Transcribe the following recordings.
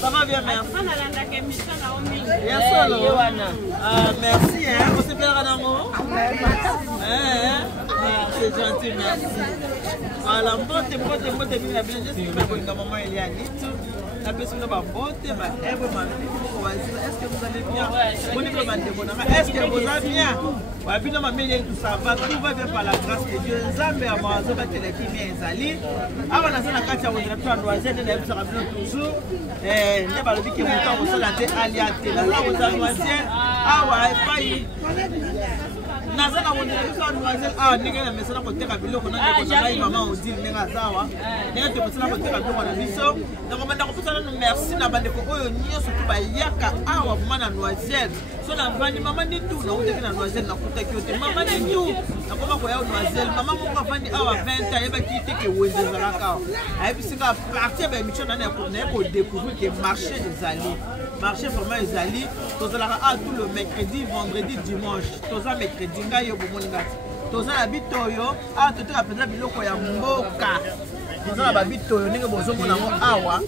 Ça va bien, merci. Bien solo. Merci, hein. On se perd en amour. C'est gentil, merci. Voilà, mbote, bien, j'espère que maman elle est à Nito. La personne va voter, est-ce que vous allez bien? Est-ce que vous allez bien? Tout ça va, tout va bien par la grâce de Dieu. Zambé à moi, Zoba Télékimi et Zali. Avant la zone à Katia, on dirait toi, Noisette, elle sera venue toujours. Et n'est pas le but qui est montant au sol à Aliaté. Là, vous avez Noisette. Ah ouais, failli. Nazana on est Noisette. Ah, n'est-ce pas message pour terre à Bilo, on a des maman au deal, n'est-ce pas? N'est-ce pas message pour terre à Bilo, on a mis ça. Donc, on va nous merci, n'a pas de quoi, surtout par Yaka, ah, on va Noisette. So la vani maman ni tout na on na Noiselle na kuta kyote maman ni tout na koma ko ya Noiselle maman mo ko vani awa 20 ans eba kiti ke wende zalaka ai bisika partir ba mission na ko découvrir que marché des alliés marché vraiment des alliés to zalaka a tout le mercredi vendredi dimanche to za mercredi nga yo bomoninga to za na bitoyo a to teka peza biloko ya mboka to za na ba bitoyo ninga bozomona mo awa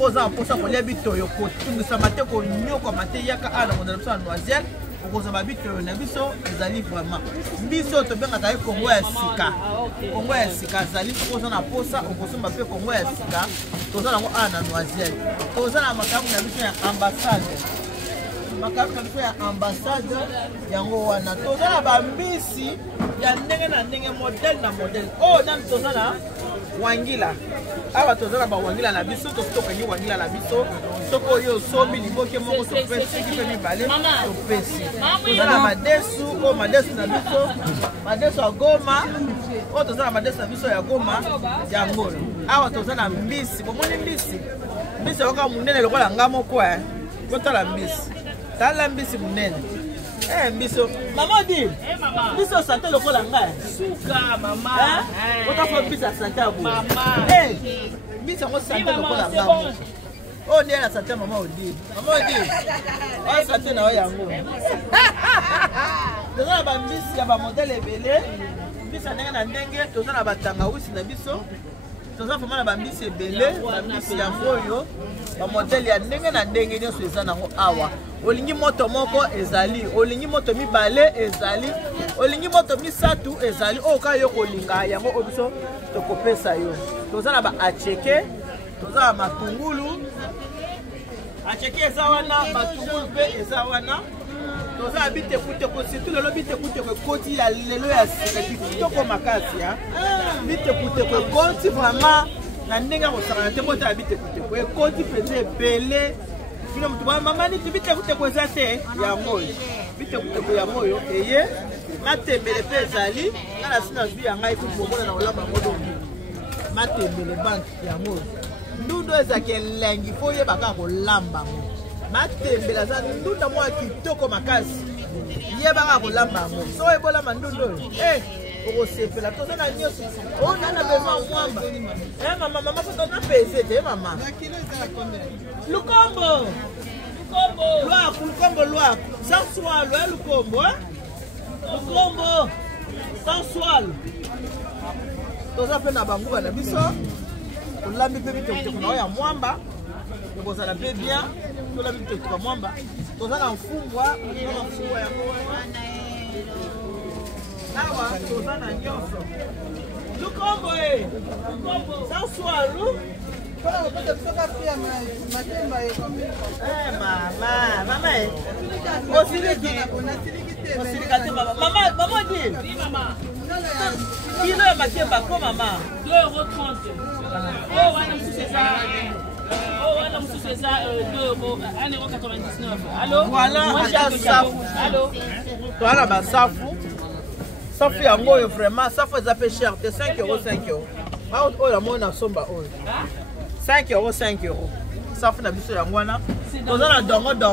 oza posa kolia bitoyo ko tungisa mate ko nyoko mate yaka ana mona na Noiselle okoza ba bitoyo na biso ezali vraiment biso to benga ta Kongo ya sika Kongo ya sika zali okoza na posa okosomba pe Kongo ya sika toza na ana Noiselle toza na makamu na biso ya ambassade makamu na biso ya ambassade yango wana toza na ba mbisi ya ndenge na ndenge modèle na modèle oh dan toza na wangila awa tozala ba wangila na biso to stoka ni wangila na biso soko yo sombi liboke moko to pesi ki pe mibale to pesi tozala madesu o madesu na biso madesu ya Goma o tozala madesu na biso ya Goma ya ngolo awa tozala mbisi bomoni mbisi oka munene lokola ngamo kwa kotala mbisi tala mbisi munene mbiso maman dit mbiso santé lokola ngai suka mama ota mbisa santé abo mbiso ngo santé lokola ngai oh ni na santé maman odi oh santé na yango tozala ba mbisi ya ba modèle ebele mbisa ndenge na ndenge tozala batanga wisi na biso tozala fama na ba mbisi ebele ba mbisi ya ngoyo ba modèle ya ndenge na ndenge nyonso eza nango awa olingi moto moko ezali olingi moto mibale ezali olingi moto misatu ezali oka yo kolinga yango obiso tokopesa yo tozala ba acheke tozala matungulu acheke eza wana matungulu pe eza wana tozala bitekuteko surtout lelo bitekuteko ekoti ya lelo ya sika kitoko makasi ya bitekuteko ekoti vraiment na ndenge ya kosakana te bota ya bitekuteko ekoti mpenza ebele bino mutu mama niti bitekuteko eza te yango bitekuteko yango oyo eye matembele mpe ezali nga na sina zwi ya ngai kukomona na kolamba yango matembele banke yango oyo ndundo ezaki elengi po oyebaka kolamba yango matembele aza ndunda moko ya kitoko makasi yebaka kolamba yango so oyebolamba ndundo oyo okosepela toza na nyonso ona na bema mwamba mama po toza pese te mama lukombo lwaku sans soil lukombo sans soil toza pe na banguba na biso olambi pe bitokitoko na oyo ya mwamba okozala pe bien tolambi bitokitoko ya mwamba toza na mfumbwa yango awa toza na nyonso lukombo sans soil mama osilika te mama di kilo ya makemba ko mama 2,30 €. Oh wana msusu eza wana msusu eza 2,99 €. Allo voilà allo toala basafu safu yango oyo vraiment safu eza pe cher te 5 €. Oyo namoni na somba oyo 5 €. Safu na biso yango wana toza na dongo na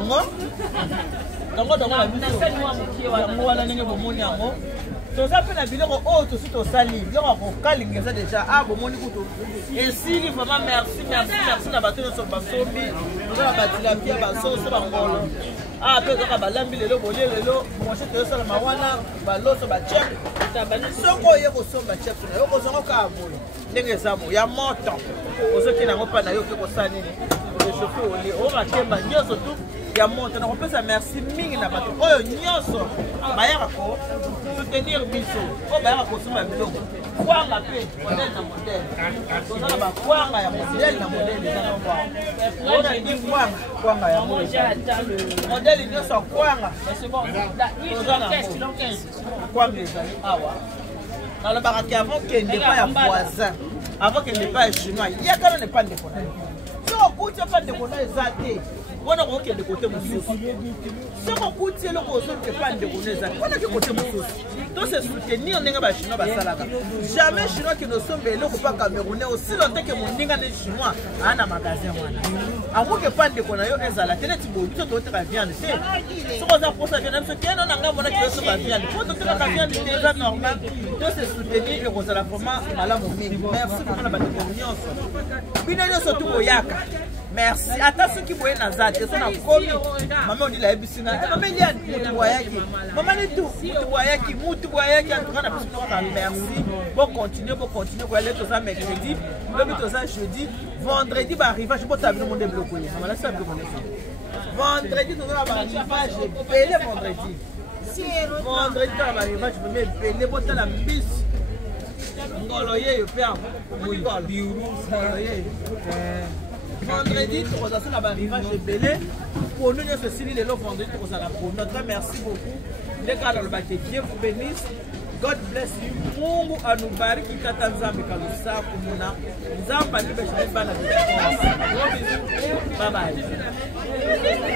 biso yango wana ndenge bomoni yango toza mpe na biloko oyo tosi tosali biloko ya kokalingisa deja bomoni kutu esili vraiment merci na bato nyonso basombi toza na batilapia basoso bangolo mpe ezaka balambi lelo bolie lelo moshe toyosalama wana baloso bachep soko oye kosomba chep na yo kozongo kaka boye ndenge eza mo ya moto ozokina yango mpa na yo oke kosala nini orechauffe olie oyo makemba nyonso tu ya moto na kopesa merci mingi na bato oyo nyonso bayaka ko soutenir biso oyo bayaka kosomba biloko kwanga mpe modele na modele toza na bakwanga ya modele na modele eza nongoaonani kwanga ya modele nyonso ya kwanga toza na kwanga ezali awa nalobaka ke avant kende pa ya voisin avant kende pa ya chinois yakana ne pa ndeko na so okuti pa ndeko na eza te wana kokende kote mosusu soko okuti eloko ozoke pa ndeko na eza te wana ke kote mosusu to se soutenir ndenge bachinois basalaka jamais chinois ki nosomba eloko pa camerounais aussi longtemps ke moninga nde chinois aa na magasin wana amoke pa ndeko na yo ezala te neti boye biso toteka viande te soko oza mposa viande biso keno na ngai monaki yosoba viande po totekaka viande te eza normal to se soutenir ekozala vraiment malamu mingi merci vraiment na bandeko nyonso bino nyonso tu boyaka merci ata soki boye naza te so nakomi mama odila yebisi nga mama eliane mutu boyaki mama netu mutu boyaki antuka na biso tokaka merci bocontinue koya le toza mercredi lobi toza jeudi vendredi baarrivage botala bino monde biloko ye mama nasala biloko neso vendredi toza na baarrivage ebele vendredi toza na baarrivage meme ebele botala mbisi ngolo yeyo mpe ngolo yeyo vendredi tokozala na baarrivage ebele pono nyonso esili lelo vendredi tokozala pono en tout cas merci beaucoup ndeka nalobaki Dieu vous bénisse God bless you Mungu anubariki tata nzambe kalusaku muna nzamba ndibesha bana bye bye